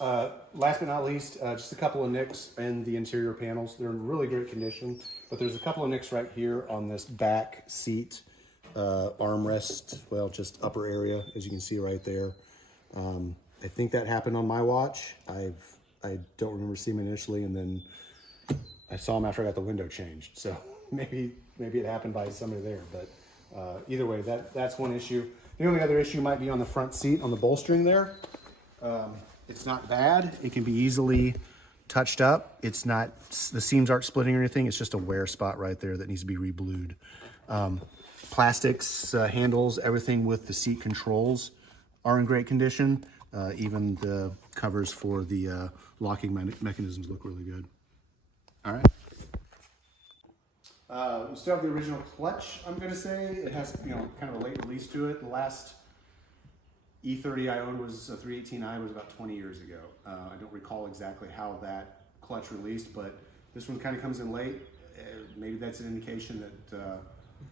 Last but not least, just a couple of nicks in the interior panels. They're in really great condition, but there's a couple of nicks right here on this back seat armrest, well, just upper area, as you can see right there. I think that happened on my watch. I don't remember seeing them initially, and then I saw them after I got the window changed. So maybe it happened by somebody there, but either way, that's one issue. The only other issue might be on the front seat, on the bolstering there. It's not bad. It can be easily touched up. It's not, the seams aren't splitting or anything. It's just a wear spot right there that needs to be reblued. Plastics, handles, everything with the seat controls are in great condition. Even the covers for the locking mechanisms look really good. All right. We still have the original clutch, I'm going to say. It has, kind of a late release to it. The last E30 I owned was a 318i, was about 20 years ago. I don't recall exactly how that clutch released, but this one kind of comes in late. Maybe that's an indication that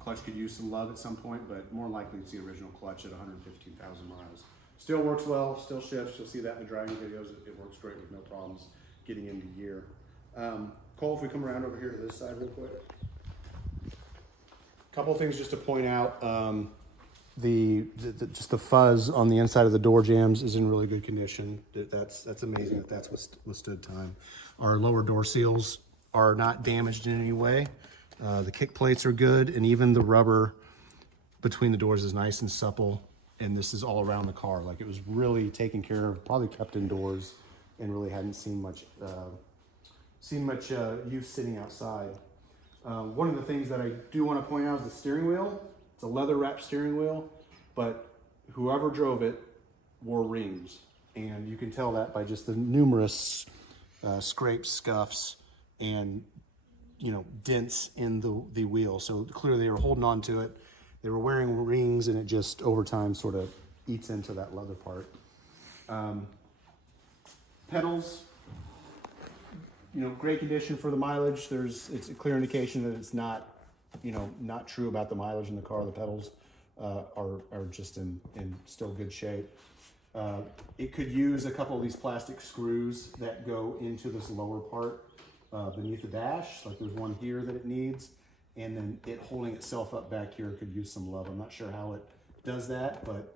clutch could use some love at some point, but more likely it's the original clutch at 115,000 miles. Still works well, still shifts. You'll see that in the driving videos. It works great with no problems getting into gear. Cole, if we come around over here to this side real quick. Couple of things just to point out. Just the fuzz on the inside of the door jambs is in really good condition. That's amazing that that's withstood time. Our lower door seals are not damaged in any way. The kick plates are good, and even the rubber between the doors is nice and supple. And this is all around the car. Like, it was really taken care of, probably kept indoors, and really hadn't seen much use sitting outside. One of the things that I do want to point out is the steering wheel. It's a leather wrapped steering wheel, but whoever drove it wore rings. And you can tell that by just the numerous scrapes, scuffs, and dents in the wheel. So clearly they were holding on to it. They were wearing rings, and it just over time sort of eats into that leather part. Pedals, great condition for the mileage. It's a clear indication that it's not true about the mileage in the car. The pedals are just in still good shape. It could use a couple of these plastic screws that go into this lower part beneath the dash. Like, there's one here that it needs, and then it holding itself up back here could use some love. I'm not sure how it does that, but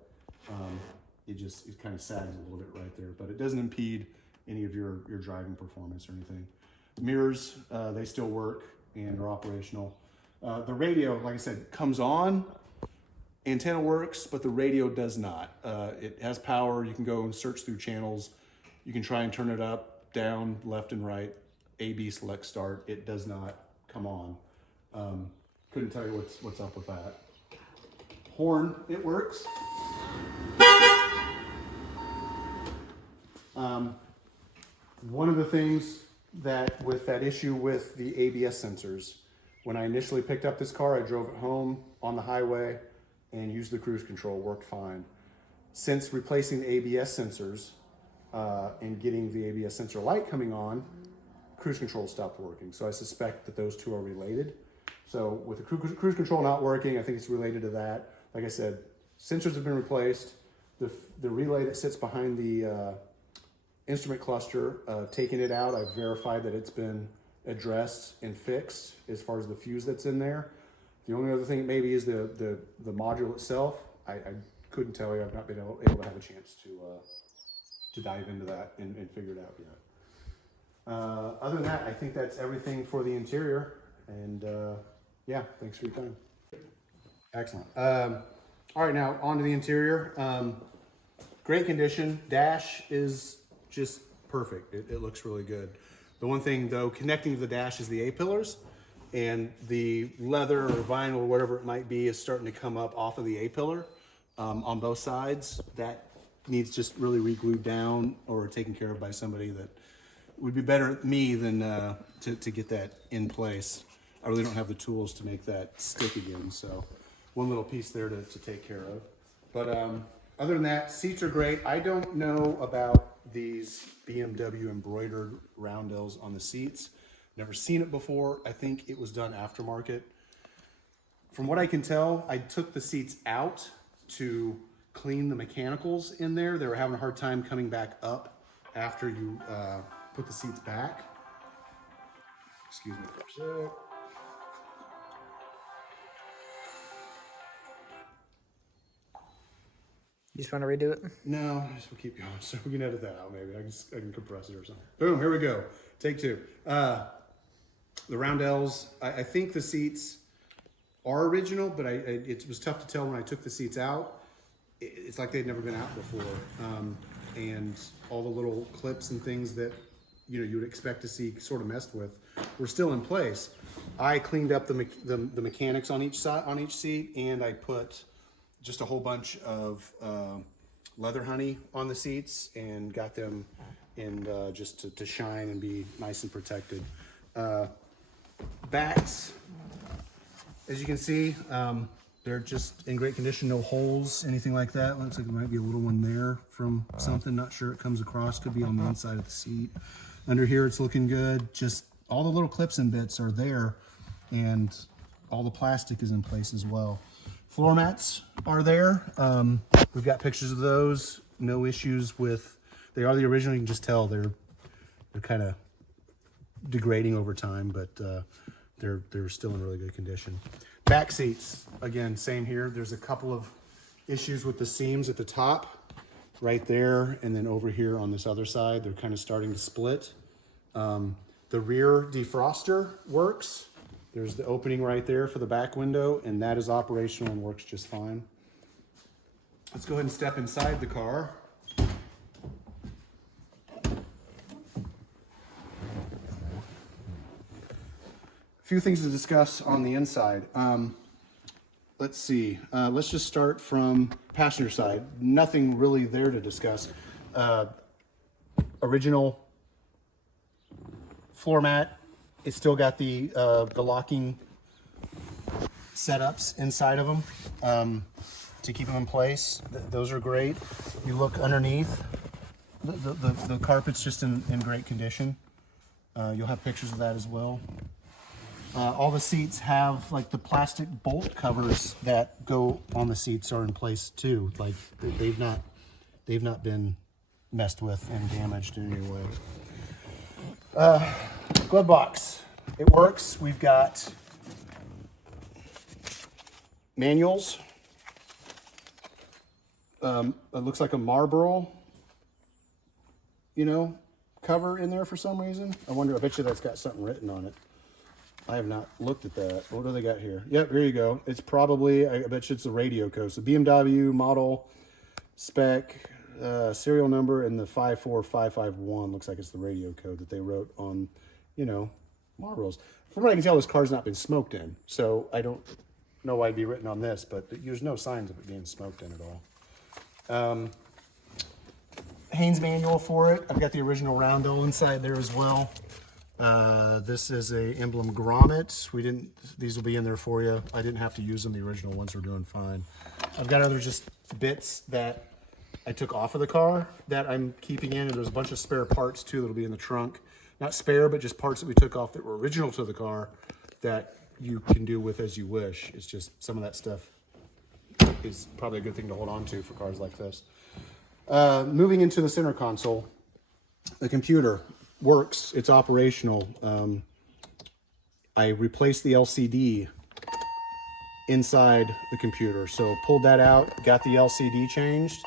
it kind of sags a little bit right there, but it doesn't impede any of your driving performance or anything. Mirrors, they still work and are operational. The radio, like I said, comes on, antenna works, but the radio does not. It has power. You can go and search through channels. You can try and turn it up, down, left and right, A, B, select, start. It does not come on. Couldn't tell you what's up with that. Horn, it works. One of the things that with that issue with the ABS sensors, when I initially picked up this car, I drove it home on the highway and used the cruise control, worked fine. Since replacing the ABS sensors and getting the ABS sensor light coming on, cruise control stopped working. So I suspect that those two are related. So with the cruise control not working, I think it's related to that. Like I said, sensors have been replaced. The relay that sits behind the instrument cluster, taking it out, I've verified that it's been addressed and fixed as far as the fuse that's in there. The only other thing maybe is the module itself. I couldn't tell you. I've not been able to have a chance to dive into that and figure it out yet. Other than that, I think that's everything for the interior. And yeah, thanks for your time. Excellent. All right, now on to the interior. Great condition. Dash is just perfect. It looks really good. The one thing though, connecting to the dash is the A-pillars, and the leather or vinyl or whatever it might be is starting to come up off of the A-pillar on both sides. That needs just really re-glued down or taken care of by somebody that would be better at me than to get that in place. I really don't have the tools to make that stick again, so one little piece there to take care of. But other than that, seats are great. I don't know about these BMW embroidered roundels on the seats. Never seen it before. I think it was done aftermarket. From what I can tell, I took the seats out to clean the mechanicals in there. They were having a hard time coming back up after you put the seats back. Excuse me for a sec. You just want to redo it? No, I just will keep going so we can edit that out maybe. I can compress it or something. Boom, here we go. Take two. The roundels, I think the seats are original, but it was tough to tell when I took the seats out. It's like they'd never been out before. And all the little clips and things that you would expect to see sort of messed with were still in place. I cleaned up the mechanics on each seat, and I put just a whole bunch of leather honey on the seats and got them in just to shine and be nice and protected. Backs, as you can see, they're just in great condition, no holes, anything like that. Looks like there might be a little one there from something, not sure it comes across, could be on the inside of the seat. Under here it's looking good, just all the little clips and bits are there, and all the plastic is in place as well. Floor mats are there. We've got pictures of those. No issues with, they are the original. You can just tell they're kind of degrading over time, but they're still in really good condition. Back seats, again, same here. There's a couple of issues with the seams at the top, right there, and then over here on this other side, they're kind of starting to split. The rear defroster works. There's the opening right there for the back window, and that is operational and works just fine. Let's go ahead and step inside the car. A few things to discuss on the inside. Let's see. Let's just start from passenger side. Nothing really there to discuss. Original floor mat. It's still got the locking setups inside of them to keep them in place. Those are great. You look underneath, the carpet's just in great condition. You'll have pictures of that as well. All the seats have like the plastic bolt covers that go on the seats are in place too. Like they've not been messed with and damaged in any way. Glove box, it works. We've got manuals. It looks like a Marlboro, cover in there for some reason. I bet you that's got something written on it. I have not looked at that. What do they got here? Yep, here you go. It's probably, I bet you it's the radio code. So BMW model, spec, serial number, and the 54551 looks like it's the radio code that they wrote on, Marlboros. From what I can tell, this car's not been smoked in, so I don't know why it'd be written on this, but there's no signs of it being smoked in at all. Haynes manual for it. I've got the original roundel inside there as well. This is a emblem grommet. These will be in there for you. I didn't have to use them. The original ones were doing fine. I've got other just bits that I took off of the car that I'm keeping in, and there's a bunch of spare parts too that'll be in the trunk. Not spare, but just parts that we took off that were original to the car that you can do with as you wish. It's just some of that stuff is probably a good thing to hold on to for cars like this. Moving into the center console, the computer works, it's operational. I replaced the LCD inside the computer. So pulled that out, got the LCD changed,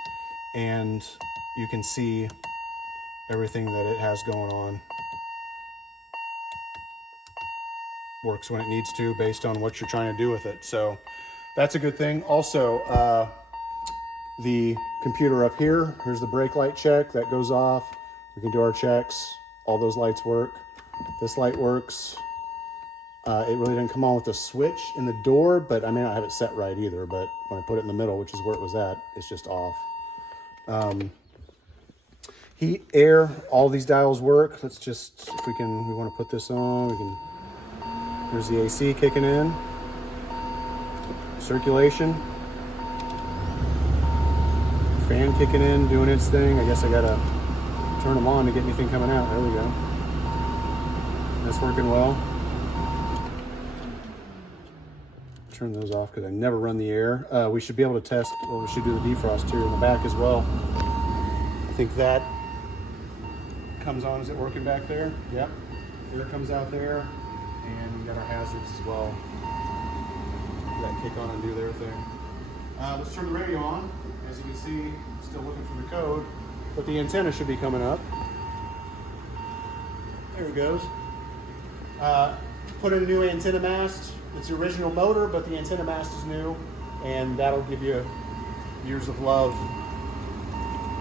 and you can see everything that it has going on. Works when it needs to based on what you're trying to do with it. So that's a good thing. Also, the computer up here, here's the brake light check, that goes off. We can do our checks. All those lights work. This light works. It really didn't come on with the switch in the door, but I may not have it set right either, but when I put it in the middle, which is where it was at, it's just off. Heat, air, all these dials work. Let's just, if we want to put this on, there's the AC kicking in. Circulation. Fan kicking in, doing its thing. I guess I gotta turn them on to get anything coming out. There we go. That's working well. Turn those off because I never run the air. We should be able to test, or we should do the defrost here in the back as well. I think that comes on. Is it working back there? Yep. Air comes out there. And we got our hazards as well. That kick on and do their thing. Let's turn the radio on. As you can see, still looking for the code, but the antenna should be coming up. There it goes. Put in a new antenna mast. It's the original motor, but the antenna mast is new, and that'll give you years of love.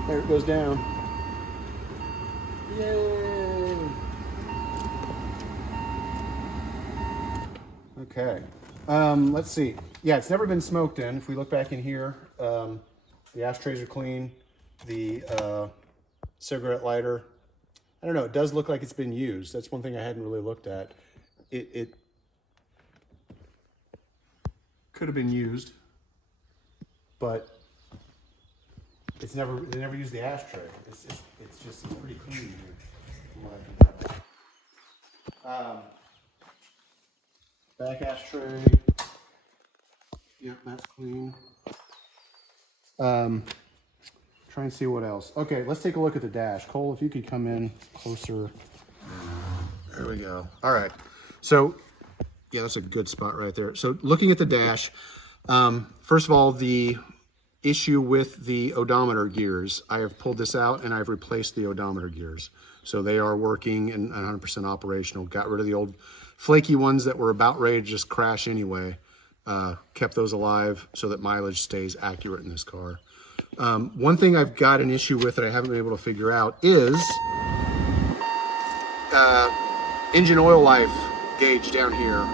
There it goes down. Yay! Okay. Let's see. Yeah, it's never been smoked in. If we look back in here, the ashtrays are clean. The cigarette lighter, I don't know, it does look like it's been used. That's one thing I hadn't really looked at. It could have been used, but they never used the ashtray. It's pretty clean here, from what I can tell. Back ashtray. Yep, that's clean. Try and see what else. Okay, let's take a look at the dash. Cole, if you could come in closer. There we go. All right. So, yeah, that's a good spot right there. So looking at the dash, first of all, the issue with the odometer gears, I have pulled this out and I've replaced the odometer gears. So they are working and 100% operational. Got rid of the old flaky ones that were about ready to just crash anyway. Kept those alive so that mileage stays accurate in this car. One thing I've got an issue with that I haven't been able to figure out is engine oil life gauge down here.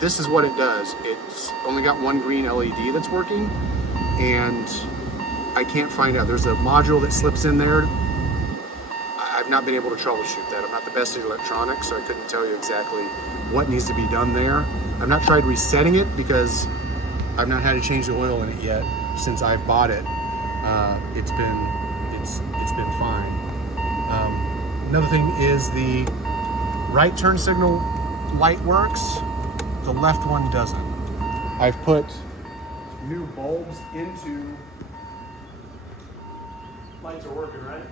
This is what it does. It's only got one green LED that's working, and I can't find out. There's a module that slips in there. I've not been able to troubleshoot that. I'm not the best at electronics, so I couldn't tell you exactly what needs to be done there. I've not tried resetting it because I've not had to change the oil in it yet since I've bought it. It's been fine. Another thing is the right turn signal light works, the left one doesn't. I've put new bulbs into, lights are working, right?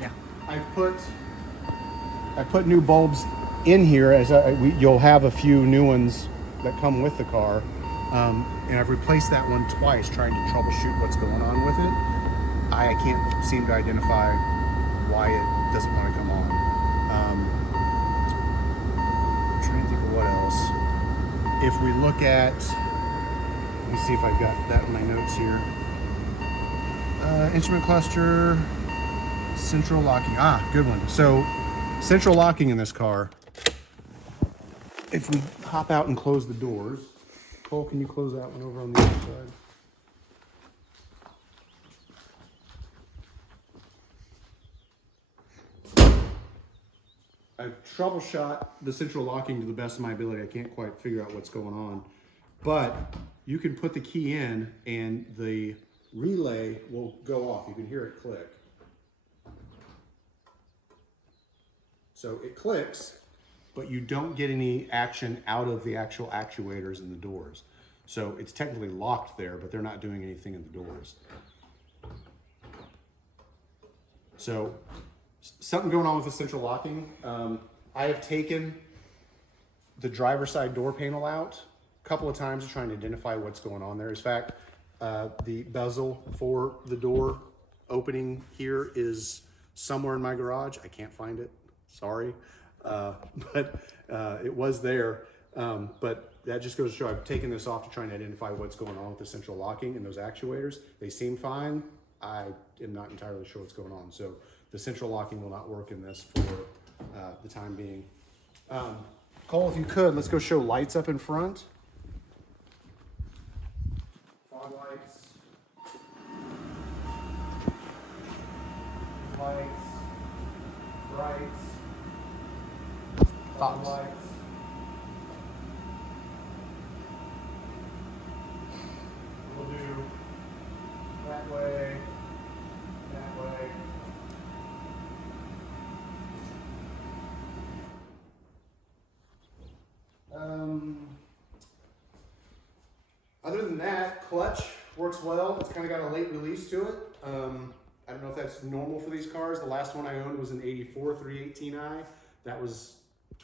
Yeah. I put new bulbs in here as you'll have a few new ones that come with the car. And I've replaced that one twice trying to troubleshoot what's going on with it. I can't seem to identify why it doesn't want to come on. I'm trying to think of what else. If we look at, let me see if I've got that in my notes here. Instrument cluster, central locking. Ah, good one. So central locking in this car, if we hop out and close the doors, Cole, can you close that one over on the other side? I've troubleshot the central locking to the best of my ability. I can't quite figure out what's going on, but you can put the key in and the relay will go off. You can hear it click. So it clicks, but you don't get any action out of the actual actuators in the doors. So it's technically locked there, but they're not doing anything in the doors. So something going on with the central locking. I have taken the driver's side door panel out a couple of times to try and identify what's going on there. In fact, the bezel for the door opening here is somewhere in my garage. I can't find it, sorry. But it was there. But that just goes to show I've taken this off to try and identify what's going on with the central locking and those actuators. They seem fine. I am not entirely sure what's going on. So the central locking will not work in this for the time being. Cole, if you could, let's go show lights up in front. Fog lights. Lights. Brights. Fog lights. We'll do that way, that way. Other than that, clutch works well. It's kind of got a late release to it. I don't know if that's normal for these cars. The last one I owned was an 84 318i. That was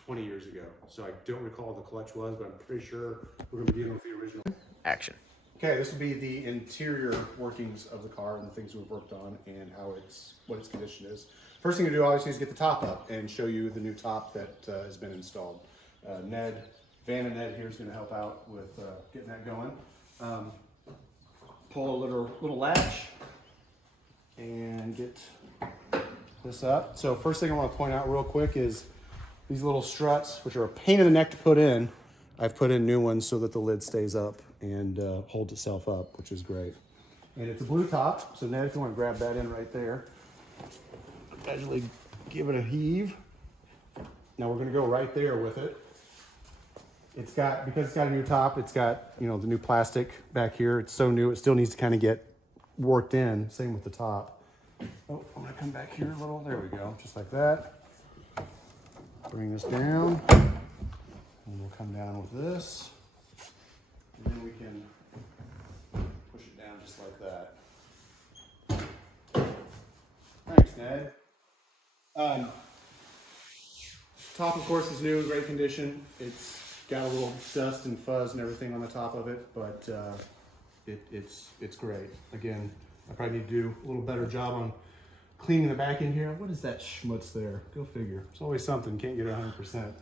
20 years ago. So I don't recall what the clutch was, but I'm pretty sure we're gonna be dealing with the original. Action. Okay, this will be the interior workings of the car and the things we've worked on and what its condition is. First thing to do obviously is get the top up and show you the new top that has been installed. Van and Ned here is going to help out with getting that going. Pull a little latch and get this up. So first thing I want to point out real quick is these little struts, which are a pain in the neck to put in. I've put in new ones so that the lid stays up and holds itself up, which is great. And it's a blue top, so Ned, if you want to grab that in right there, gradually give it a heave. Now we're going to go right there with it. Because it's got a new top, it's got, the new plastic back here. It's so new, it still needs to kind of get worked in. Same with the top. Oh, I'm going to come back here a little. There we go, just like that. Bring this down. And we'll come down with this. And then we can push it down just like that. Thanks, Ned. Top, of course, is new in great condition. It's got a little dust and fuzz and everything on the top of it, but it's great. Again, I probably need to do a little better job on cleaning the back end here. What is that schmutz there? Go figure. It's always something. Can't get 100%.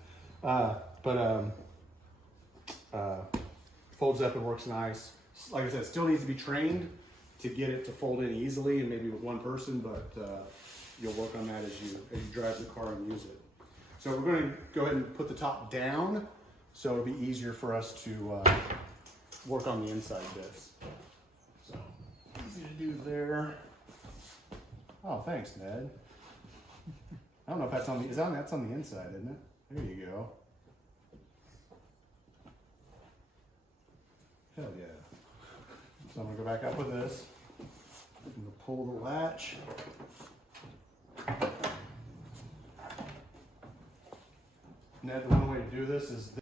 Folds up and works nice. Like I said, still needs to be trained to get it to fold in easily and maybe with one person, but you'll work on that as you drive the car and use it. So we're going to go ahead and put the top down so it'll be easier for us to work on the inside bits. So easy to do there. Oh, thanks, Ned. I don't know if that's on the, that's on the inside, isn't it? There you go. Hell yeah. So I'm gonna go back up with this. I'm gonna pull the latch. Ned, the one way to do this is